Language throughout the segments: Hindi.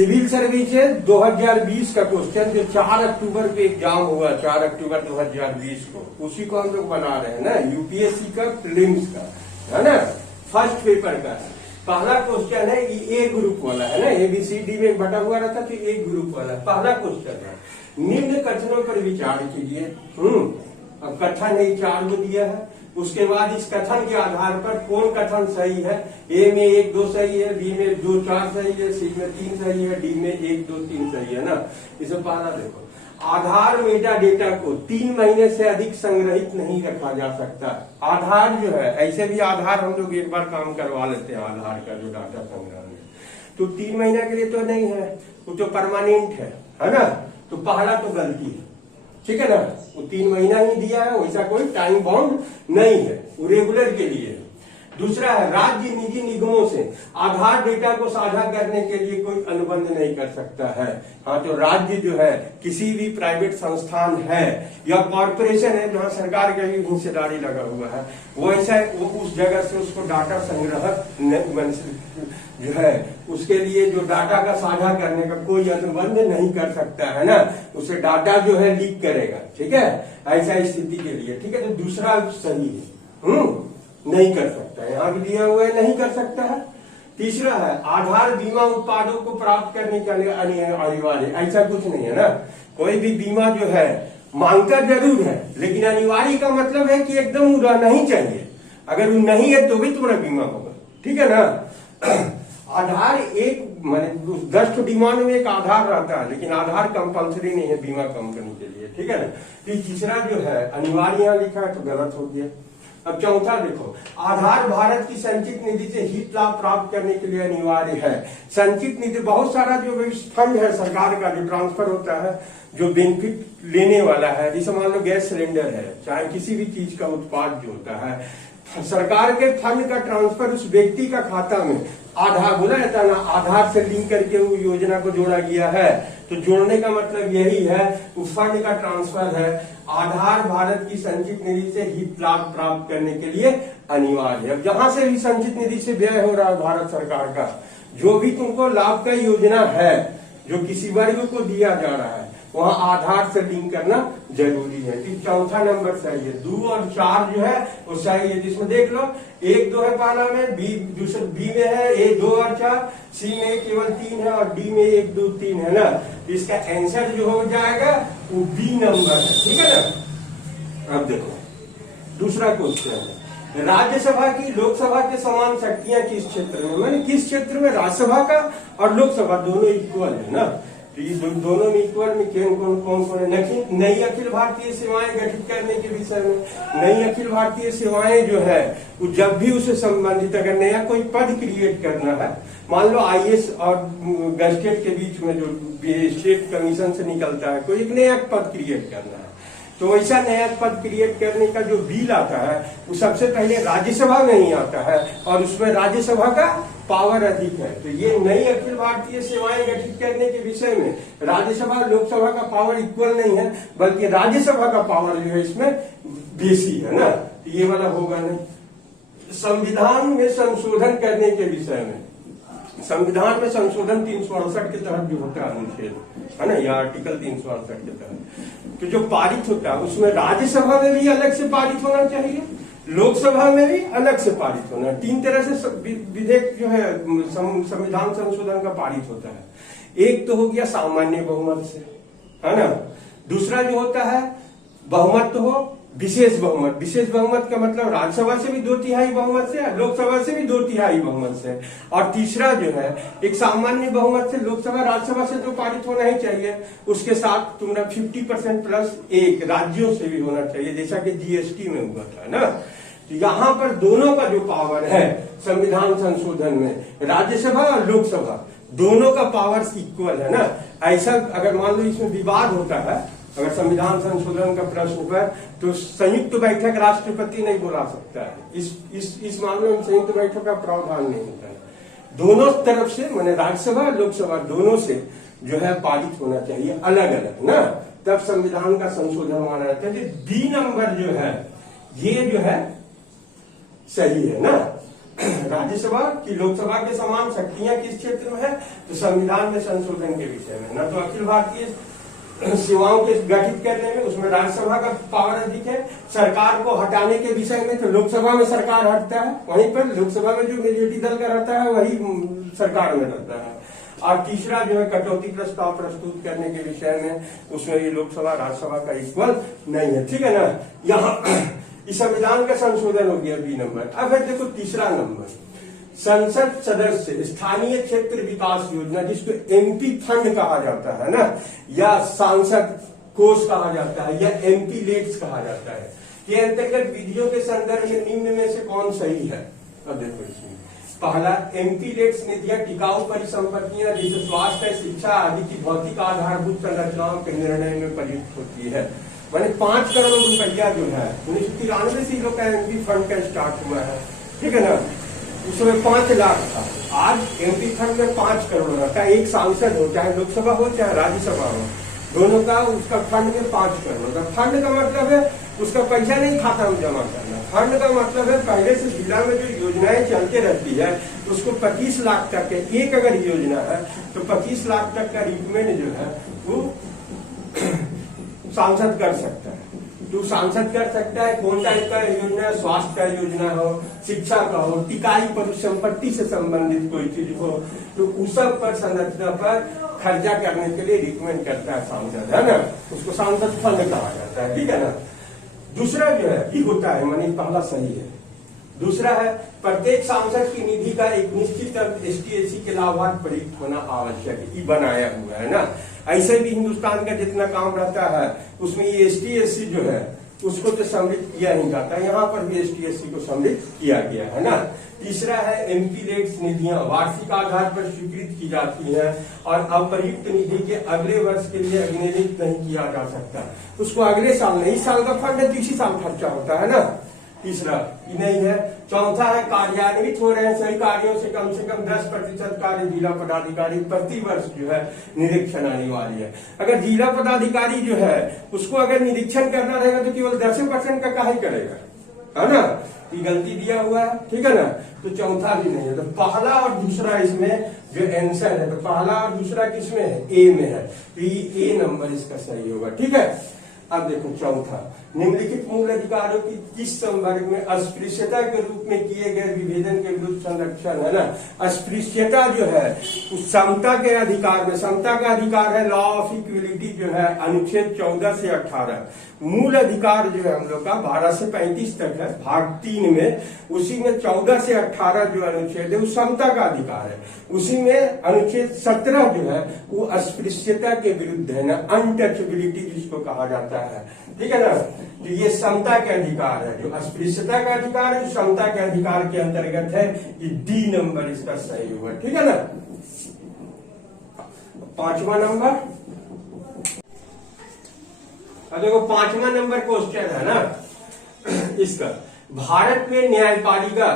सिविल सर्विसेज 2020 का क्वेश्चन जो 4 अक्टूबर पे एग्जाम हुआ, 4 अक्टूबर 2020 को, उसी को हम लोग बना रहे हैं ना, यूपीएससी का प्रीलिम्स का, है ना, फर्स्ट पेपर का। पहला क्वेश्चन है, ए ग्रुप वाला है ना, एबीसीडी में बटा हुआ रहता तो ए ग्रुप वाला पहला क्वेश्चन है। निम्न कथनों पर विचार कीजिए। अब कथन है 4 को दिया है, उसके बाद इस कथन के आधार पर कौन कथन सही है। ए में 1 2 सही है, बी में 2 4 सही है, सी में 3 सही है, डी में 1 2 3 सही है ना। इसे पहला देखो, आधार मेटा डेटा को 3 महीने से अधिक संग्रहित नहीं रखा जा सकता। आधार जो है, ऐसे भी आधार हम लोग एक बार काम करवा लेते हैं, आधार का जो डाटा संग्रह में, तो 3 महीना के लिए तो नहीं है, वो तो परमानेंट है ना। तो पहला तो गलती है, ठीक है ना, वो 3 महीना ही दिया है, वैसा कोई टाइम बाउंड नहीं है, वो रेगुलर के लिए है। दूसरा है, राज्य निजी निगमों से आधार डेटा को साझा करने के लिए कोई अनुबंध नहीं कर सकता है। हाँ, तो राज्य जो है, किसी भी प्राइवेट संस्थान है या कॉर्पोरेशन है जहां सरकार का भी हिस्सेदारी लगा हुआ है, वो ऐसा वो उस जगह से उसको डाटा संग्रह जो है, उसके लिए जो डाटा का साझा करने का कोई अनुबंध नहीं कर सकता है ना, उसे डाटा जो है लीक करेगा, ठीक है, ऐसा स्थिति के लिए, ठीक है। तो दूसरा सही है, नहीं कर सकता है, यहाँ भी दिया हुआ है नहीं कर सकता है। तीसरा है, आधार बीमा उत्पादों को प्राप्त करने के लिए अनिवार्य, ऐसा कुछ नहीं है ना। कोई भी बीमा जो है मांगता जरूर है, लेकिन अनिवार्य का मतलब है कि एकदम वो रहना ही चाहिए, अगर वो नहीं है तो भी तुम्हारा बीमा होगा, ठीक है ना। आधार एक माने 10 डिमांड में एक आधार रहता है, लेकिन आधार कंपलसरी नहीं है बीमा कंपनी के लिए, ठीक है ना। तो तीसरा जो है अनिवार्य यहाँ लिखा है तो गलत हो गया। अब चौथा देखो, आधार भारत की संचित निधि से हित लाभ प्राप्त करने के लिए अनिवार्य है। संचित निधि बहुत सारा जो फंड है सरकार का जो ट्रांसफर होता है, जो बेनिफिट लेने वाला है, जैसे मान लो गैस सिलेंडर है, चाहे किसी भी चीज का उत्पाद जो होता है, सरकार के फंड का ट्रांसफर उस व्यक्ति का खाता में आधार बोला जाता है ना, आधार से लिंक करके वो योजना को जोड़ा गया है। तो जोड़ने का मतलब यही है, उस फंड का ट्रांसफर है। आधार भारत की संचित निधि से हित लाभ प्राप्त करने के लिए अनिवार्य है। अब जहां से भी संचित निधि से व्यय हो रहा है भारत सरकार का, जो भी तुमको लाभ का योजना है जो किसी वर्ग को दिया जा रहा है, वहां आधार से लिंक करना जरूरी है। कि चौथा नंबर सही है, 2 और 4 जो है वो सही है। जिसमें देख लो 1 2 है पहला में, बी दूसरे बी में है, ए 2 और 4, सी में केवल 3 है और डी में 1 2 3 है ना। इसका आंसर जो हो जाएगा वो बी नंबर है, ठीक है ना। अब देखो दूसरा क्वेश्चन है, राज्यसभा की लोकसभा के समान शक्तियां किस क्षेत्र में, मैंने किस क्षेत्र में, राज्यसभा का और लोकसभा दोनों इक्वल है ना। तो ये दोनों में इक्वल में कौन कौन है। नई अखिल भारतीय सेवाएं गठित करने के विषय में, नई अखिल भारतीय सेवाएं जो है वो जब भी उसे संबंधित अगर नया कोई पद क्रिएट करना है, मान लो आईएएस और गजटेड के बीच में जो स्टेट कमीशन से निकलता है, कोई एक नया पद क्रिएट करना है, तो वैसा नया पद क्रिएट करने का जो बिल आता है वो सबसे पहले राज्यसभा में ही आता है और उसमें राज्यसभा का पावर अधिक है। तो ये नई अखिल भारतीय सेवाएं गठित करने के विषय में राज्यसभा लोकसभा का पावर इक्वल नहीं है, बल्कि राज्यसभा का पावर जो है इसमें बेसी है ना। तो ये वाला होगा नहीं। संविधान में संशोधन करने के विषय में, संविधान में संशोधन 368 के तहत जो होता है अनुच्छेद, है ना, या आर्टिकल 368 के तहत तो जो पारित होता है उसमें राज्यसभा में भी अलग से पारित होना चाहिए, लोकसभा में भी अलग से पारित होना। 3 तरह से विधेयक जो है संविधान संशोधन का पारित होता है। एक तो हो गया सामान्य बहुमत से, है ना। दूसरा जो होता है बहुमत तो हो विशेष बहुमत, विशेष बहुमत का मतलब राज्यसभा से भी 2/3 बहुमत से, लोकसभा से भी 2/3 बहुमत से। और तीसरा जो है एक सामान्य बहुमत से, लोकसभा राज्यसभा से जो पारित होना ही चाहिए, उसके साथ तुम्हारा 50% प्लस 1 राज्यों से भी होना चाहिए, जैसा कि जीएसटी में हुआ था ना। तो यहाँ पर दोनों का जो पावर है संविधान संशोधन में, राज्यसभा और लोकसभा दोनों का पावर इक्वल है ना। ऐसा अगर मान लो इसमें विवाद होता है, अगर संविधान संशोधन का प्रश्न पर, तो संयुक्त बैठक राष्ट्रपति नहीं बुला सकता है। इस मामले में संयुक्त बैठक का प्रावधान नहीं होता है। दोनों तरफ से माने राज्यसभा लोकसभा दोनों से जो है पारित होना चाहिए अलग अलग ना, तब संविधान का संशोधन माना जाता है। बी नंबर जो है ये जो है सही है ना। राज्यसभा की लोकसभा के समान शक्तियां किस क्षेत्र में है, तो संविधान में संशोधन के विषय में। न तो अखिल भारतीय सेवाओं के गठित करने में, उसमें राज्यसभा का पावर अधिक है। सरकार को हटाने के विषय में तो लोकसभा में सरकार हटता है, वहीं पर लोकसभा में जो मेजोरिटी दल का रहता है वही सरकार में रहता है। और तीसरा जो है कटौती प्रस्ताव प्रस्तुत करने के विषय में, उसमें ये लोकसभा राज्यसभा का इक्वल नहीं है, ठीक है ना। यहाँ इस संविधान का संशोधन हो गया बी नंबर। अब है देखो तीसरा नंबर, संसद सदस्य स्थानीय क्षेत्र विकास योजना, जिसको एमपी फंड कहा जाता है ना, या सांसद कोष कहा जाता है, या एमपी लेट्स कहा जाता है, के अंतर्गत विधियों के संदर्भ में निम्न में से कौन सही है। अब देखो इसमें पहला, एमपी लेट्स निधियां टिकाऊ परिसंपत्तियां जैसे स्वास्थ्य, शिक्षा आदि की भौतिक आधारभूत संरचनाओं के निर्णय में प्रयुक्त होती है। मैंने 5 करोड़ रुपया जो है 1993 से लोग का एमपी फंड का स्टार्ट हुआ है, ठीक है ना। उस समय 5 लाख था, आज एमपी फंड में 5 करोड़ रहता है। एक सांसद हो, चाहे लोकसभा हो चाहे राज्यसभा हो, दोनों का उसका फंड में 5 करोड़ का। फंड का मतलब है उसका पैसा नहीं खाता में जमा करना। फंड का मतलब है पहले से जिला में जो योजनाएं चलते रहती है उसको 25 लाख तक के, एक अगर योजना है तो 25 लाख तक का रिकमेंड जो है वो सांसद कर सकता है। तो सांसद कर सकता है कौन टाइप का योजना, स्वास्थ्य का योजना हो, शिक्षा का हो, टिकाई परिसंपत्ति से संबंधित कोई चीज हो, तो उस सब पर संरचना पर खर्चा करने के लिए रिकमेंड करता है सांसद, है ना। उसको सांसद फंड कहा जाता है, ठीक है ना। दूसरा जो है ये होता है, मानी पहला सही है। दूसरा है प्रत्येक सांसद की निधि का एक निश्चित एसटी/एससी के लाभार्थ प्रयुक्त होना आवश्यक है, ये बनाया हुआ है ना। ऐसे भी हिंदुस्तान का जितना काम रहता है उसमें ये एसटी/एससी जो है उसको तो सम्मिलित किया नहीं जाता, यहाँ पर भी एसटी/एससी को सम्मिलित किया गया है ना। तीसरा है एमपी लेट्स निधियां वार्षिक आधार पर स्वीकृत की जाती है और अप्रयुक्त निधि के अगले वर्ष के लिए अग्निलिप्त नहीं किया जा सकता, उसको अगले साल नहीं, इस साल का फंड है, इसी साल खर्चा होता है ना। तीसरा ये नहीं है। चौथा है कार्यान्वित हो रहे हैं सही कार्यों से कम 10% कार्य जिला पदाधिकारी प्रति वर्ष जो है निरीक्षण अनिवार्य है। अगर जिला पदाधिकारी जो है उसको अगर निरीक्षण करना रहेगा तो केवल 10% का काहे करेगा, है ना। ये गलती दिया हुआ है, ठीक है ना। तो चौथा भी नहीं है। तो पहला और दूसरा इसमें जो आंसर है, तो पहला और दूसरा किसमें है, ए में है, तो ये ए नंबर इसका सही होगा, ठीक है। अब देखो चौथा, निम्नलिखित मूल अधिकारों की किस संवर्ग में अस्पृश्यता के रूप में किए गए विभेदन के विरुद्ध संरक्षण है ना। अस्पृश्यता जो है उस समता के अधिकार में, समता का अधिकार है लॉ ऑफ इक्वलिटी जो है अनुच्छेद 14 से 18। मूल अधिकार जो है हम लोग का 12 से 35 तक है भाग 3 में, उसी में 14 से 18 जो अनुच्छेद है वो समता का अधिकार है। उसी में अनुच्छेद 17 जो है वो अस्पृश्यता के विरुद्ध है ना, अनटचेबिलिटी जिसको कहा जाता है, ठीक है ना। तो ये समता के अधिकार है, जो अस्पृश्यता का अधिकार है समता के अधिकार के अंतर्गत है, ये डी नंबर इसका सही हुआ, ठीक है ना। 5वां नंबर, अब देखो 5वां नंबर क्वेश्चन है ना इसका, भारत में न्यायपालिका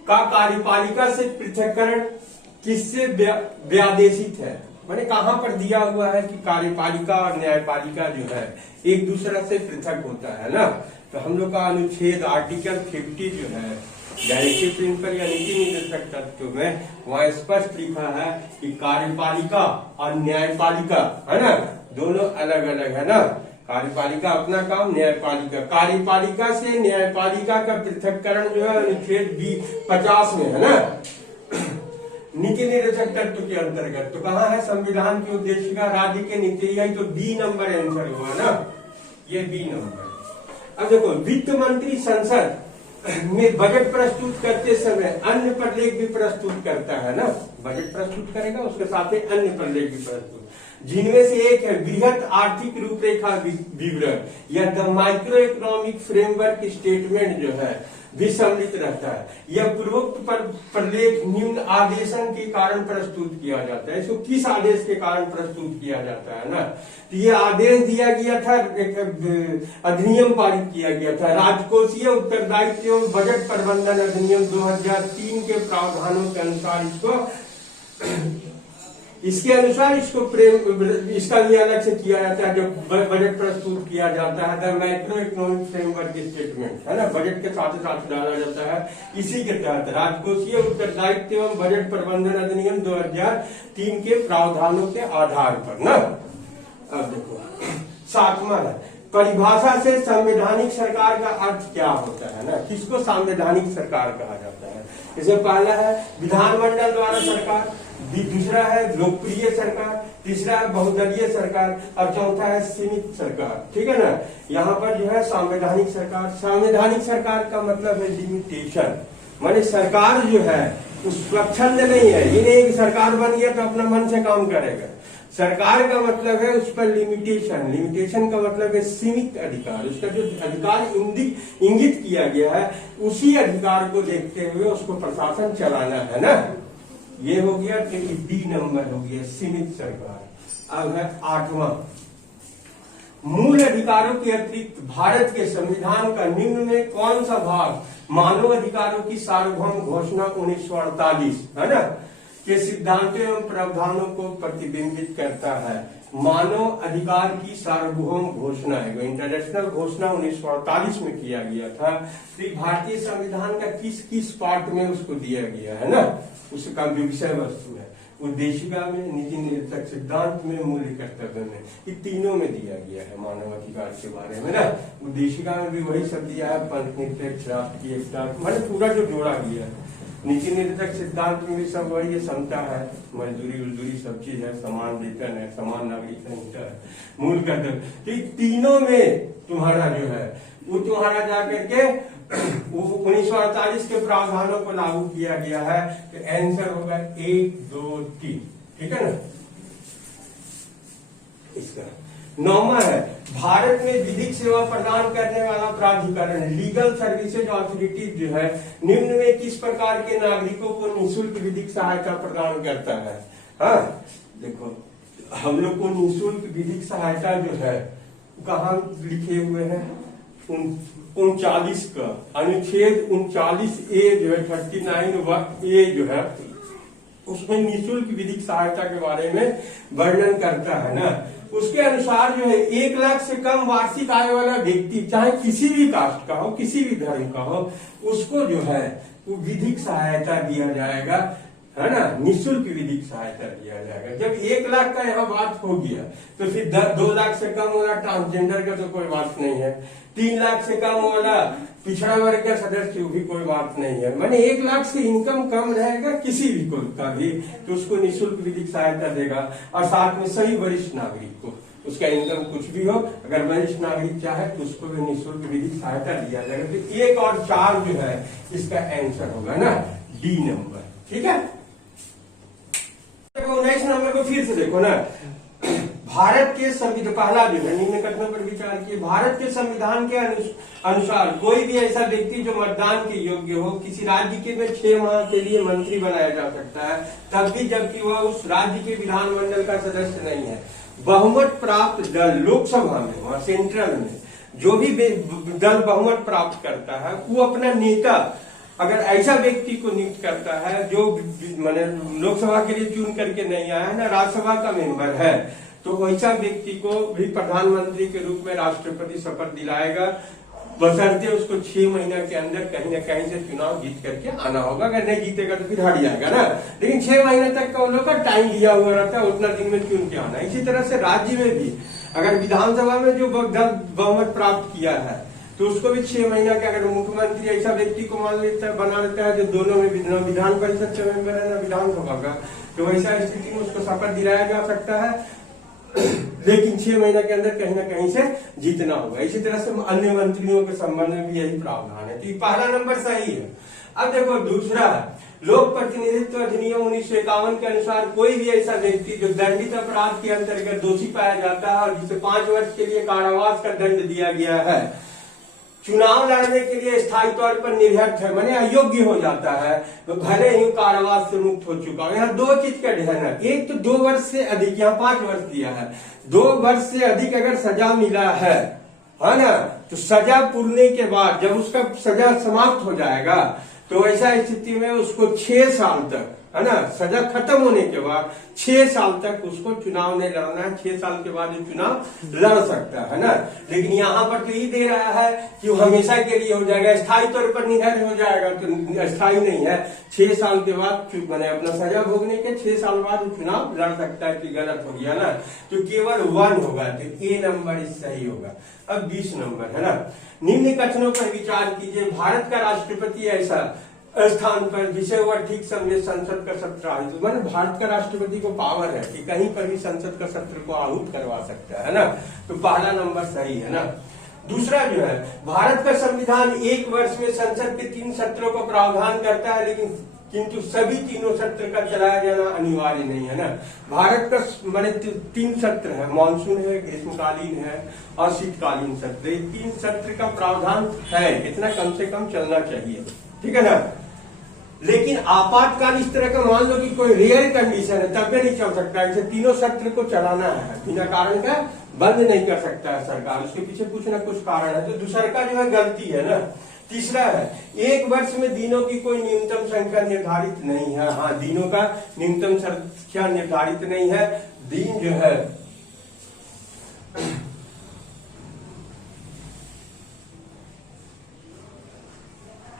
का कार्यपालिका से पृथक्करण किससे व्यादेशित है। मैंने कहां पर दिया हुआ है कि कार्यपालिका और न्यायपालिका जो है एक दूसरे से पृथक होता है ना। तो हम लोग का अनुच्छेद आर्टिकल 50 जो है डायरेक्टिव प्रिंसिपल या नीति निर्देशक तत्व में वहां स्पष्ट लिखा है कि कार्यपालिका और न्यायपालिका है ना दोनों अलग अलग है ना। कार्यपालिका अपना काम, न्यायपालिका, कार्यपालिका से न्यायपालिका का पृथक्करण जो है अनुच्छेद 50 में है ना नीति निर्देशक तत्व के अंतर्गत। तो कहाँ है संविधान की उद्देशिका राज्य के नीति, यही तो बी नंबर आंसर हुआ ना, ये बी नंबर। अब देखो वित्त मंत्री संसद में बजट प्रस्तुत करते समय अन्य प्रलेख भी प्रस्तुत करता है ना, बजट प्रस्तुत करेगा उसके साथ ही अन्य प्रलेख भी प्रस्तुत, जिनमें से एक है बृहत आर्थिक रूपरेखा विवरण या the micro economic framework statement जो है भी सम्मिलित रहता है। यह पूर्वोक्त प्रलेख निम्न आदेशन के कारण प्रस्तुत किया जाता है। इसको किस आदेश के कारण प्रस्तुत किया जाता है ना, तो ये आदेश दिया गया था, एक अधिनियम पारित किया गया था, राजकोषीय उत्तरदायित्व एवं बजट प्रबंधन अधिनियम 2003 के प्रावधानों के अनुसार इसको इसके अनुसार इसका भी अलग से किया जाता है। जब बजट प्रस्तुत किया जाता है the macro economic framework statement है ना, बजट के साथ साथ डाला जाता है। इसी के तहत राजकोषीय उत्तरदायित्व एवं बजट प्रबंधन अधिनियम 2003 के प्रावधानों के आधार पर ना। अब देखो 7वां है, परिभाषा से संवैधानिक सरकार का अर्थ क्या होता है ना, किसको संवैधानिक सरकार कहा जाता है। जैसे पहला है विधानमंडल द्वारा सरकार, दूसरा है लोकप्रिय सरकार, तीसरा है बहुदलीय सरकार और चौथा है सीमित सरकार। ठीक है ना। यहाँ पर जो है संवैधानिक सरकार, संवैधानिक सरकार का मतलब है लिमिटेशन, माने सरकार जो है उस स्वच्छंद नहीं है, ये नहीं कि सरकार बन गया तो अपना मन से काम करेगा। सरकार का मतलब है उस पर लिमिटेशन, लिमिटेशन का मतलब है सीमित अधिकार, उसका जो अधिकार इंगित किया गया है उसी अधिकार को देखते हुए उसको प्रशासन चलाना है ना। ये हो गया कि डी नंबर हो गया सीमित सरकार। अब है 8वां, मूल अधिकारों के अतिरिक्त भारत के संविधान का निम्न में कौन सा भाग मानव अधिकारों की सार्वभौम घोषणा 1948 है ना के सिद्धांतों एवं प्रावधानों को प्रतिबिंबित करता है। मानव अधिकार की सार्वभौम घोषणा है, इंटरनेशनल घोषणा 1948 में किया गया था। तो भारतीय संविधान का किस किस पार्ट में उसको दिया गया है ना, उसका जो विषय वस्तु है, उद्देशिका में, नीति निर्देशक सिद्धांत में, मूल्य कर्तव्य में, ये तीनों में दिया गया है मानव अधिकार के बारे में ना। उद्देशिका में भी वही सब दिया है, पंच निरपेक्ष, राष्ट्र की एकता, मतलब पूरा जो जोड़ा गया है। नीति निर्देशक सिद्धांत में भी सब वही समता है, मजदूरी उजदूरी सब चीज है, समान वेतन है, समान नागरिक संहिता है, मूल कर्तव्य, तीनों में तुम्हारा जो है वो तुम्हारा जाकर के 1948 के प्रावधानों को लागू किया गया है। तो आंसर होगा 1, 2, 3। ठीक है ना। इसका 9वां है, भारत में विधिक सेवा प्रदान करने वाला प्राधिकरण लीगल सर्विसेज अथॉरिटी जो है निम्न में किस प्रकार के नागरिकों को निःशुल्क विधिक सहायता प्रदान करता है। हाँ देखो, हम लोग को निःशुल्क विधिक सहायता जो है कहाँ लिखे हुए हैं, 39 का अनुच्छेद 39A जो है 39A जो है उसमें निःशुल्क विधिक सहायता के बारे में वर्णन करता है ना। उसके अनुसार जो है 1 लाख से कम वार्षिक आय वाला व्यक्ति, चाहे किसी भी कास्ट का हो, किसी भी धर्म का हो, उसको जो है वो विधिक सहायता दिया जाएगा है ना, निःशुल्क विधिक सहायता दिया जाएगा। जब 1 लाख का यह बात हो गया तो फिर 2 लाख से कम वाला ट्रांसजेंडर का तो कोई बात नहीं है, 3 लाख से कम वाला पिछड़ा वर्ग का सदस्य भी कोई बात नहीं है। माने 1 लाख से इनकम कम रहेगा किसी भी कुल का भी तो उसको निःशुल्क विधिक सहायता देगा। और साथ में सही वरिष्ठ नागरिक को, उसका इनकम कुछ भी हो, अगर वरिष्ठ नागरिक चाहे तो उसको भी निःशुल्क विधिक सहायता दिया जाएगा। तो 1 और 4 जो है इसका आंसर होगा ना डी नंबर। ठीक है। 19 नंबर को फिर से देखो ना, भारत के संविधान, पहला जो है निम्न कथनों पर विचार किए, भारत के संविधान के अनुसार कोई भी ऐसा व्यक्ति जो मतदान के योग्य हो किसी राज्य के में 6 माह के लिए मंत्री बनाया जा सकता है, तब भी जबकि वह उस राज्य के विधानमंडल का सदस्य नहीं है। बहुमत प्राप्त दल लोकसभा में, वहां सेंट्रल में जो भी दल बहुमत प्राप्त करता है वो अपना नेता अगर ऐसा व्यक्ति को नियुक्त करता है जो माने लोकसभा के लिए चुन करके नहीं आया है ना, राज्यसभा का मेंबर है, तो वैसा व्यक्ति को भी प्रधानमंत्री के रूप में राष्ट्रपति शपथ दिलाएगा, बशर्ते उसको 6 महीना के अंदर कहीं न कहीं से चुनाव जीत करके आना होगा। अगर नहीं जीतेगा तो फिर हट जाएगा ना, लेकिन 6 महीने तक का उन लोग का टाइम लिया हुआ रहता है, उतना दिन में चुन के आना। इसी तरह से राज्य में भी अगर विधानसभा में जो बहुमत प्राप्त किया है तो उसको भी 6 महीना के, अगर मुख्यमंत्री ऐसा व्यक्ति को मान लेता है, बना लेता है जो दोनों में विधान परिषद के मेंबर है ना विधानसभा का, तो वैसा स्थिति में उसको शपथ दिलाया जा सकता है, लेकिन 6 महीने के अंदर कहीं ना कहीं से जीतना होगा। इसी तरह से अन्य मंत्रियों के संबंध में भी यही प्रावधान है। तो पहला नंबर सही है। अब देखो दूसरा, लोक प्रतिनिधित्व अधिनियम 1951 के अनुसार कोई भी ऐसा व्यक्ति जो दंडित अपराध के अंतर्गत दोषी पाया जाता है और जिसे 5 वर्ष के लिए कारावास का दंड दिया गया है, चुनाव लड़ने के लिए स्थायी तौर पर निर्हत है, माने अयोग्य हो जाता है, तो भले ही कारावास से मुक्त हो चुका है। यहाँ 2 चीज का ध्यान है, एक तो 2 वर्ष से अधिक, यहाँ 5 वर्ष दिया है, 2 वर्ष से अधिक अगर सजा मिला है ना, तो सजा पूरने के बाद जब उसका सजा समाप्त हो जाएगा तो ऐसा स्थिति में उसको 6 साल तक है ना, सजा खत्म होने के बाद 6 साल तक उसको चुनाव नहीं लड़ना है। 6 साल के बाद वो चुनाव लड़ सकता है ना। लेकिन यहाँ पर तो ये दे रहा है कि वो हमेशा के लिए हो जाएगा, स्थायी तौर पर निधन हो जाएगा, तो स्थायी नहीं है। 6 साल के बाद मैंने अपना सजा भोगने के 6 साल बाद वो चुनाव लड़ सकता है। कि गलत हो गया ना, तो केवल 1 होगा, तो ए नंबर सही होगा। अब 20 नंबर है ना, निम्न कथनों पर विचार कीजिए। भारत का राष्ट्रपति ऐसा स्थान पर जिसे वह ठीक समझे संसद का सत्र आहुत, माने भारत का राष्ट्रपति को पावर है कि कहीं पर भी संसद का सत्र को आहूत करवा सकता है ना, तो पहला नंबर सही है ना। दूसरा जो है, भारत का संविधान 1 वर्ष में संसद के 3 सत्रों का प्रावधान करता है, लेकिन किंतु सभी तीनों सत्र का चलाया जाना अनिवार्य नहीं है ना। भारत का माने 3 सत्र है, मानसून है, ग्रीष्मकालीन है और शीतकालीन सत्र। ये 3 सत्र का प्रावधान है, इतना कम से कम चलना चाहिए, ठीक है ना। लेकिन आपातकाल इस तरह का मान लो कि कोई रेयर कंडीशन है, तब भी नहीं चल सकता। इसे तीनों सत्र को चलाना है, बिना कारण का बंद नहीं कर सकता है सरकार, उसके पीछे कुछ ना कुछ कारण है। तो दूसरा का जो है गलती है ना। तीसरा है, 1 वर्ष में दिनों की कोई न्यूनतम संख्या निर्धारित नहीं है। हाँ, दिनों का न्यूनतम संख्या निर्धारित नहीं है। दिन जो है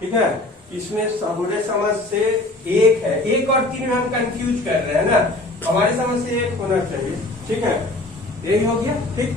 ठीक है, इसमें हमारे समझ से 1 है, 1 और 3 में हम कंफ्यूज कर रहे हैं ना, हमारे समझ से 1 होना चाहिए, ठीक है, यही हो गया, ठीक।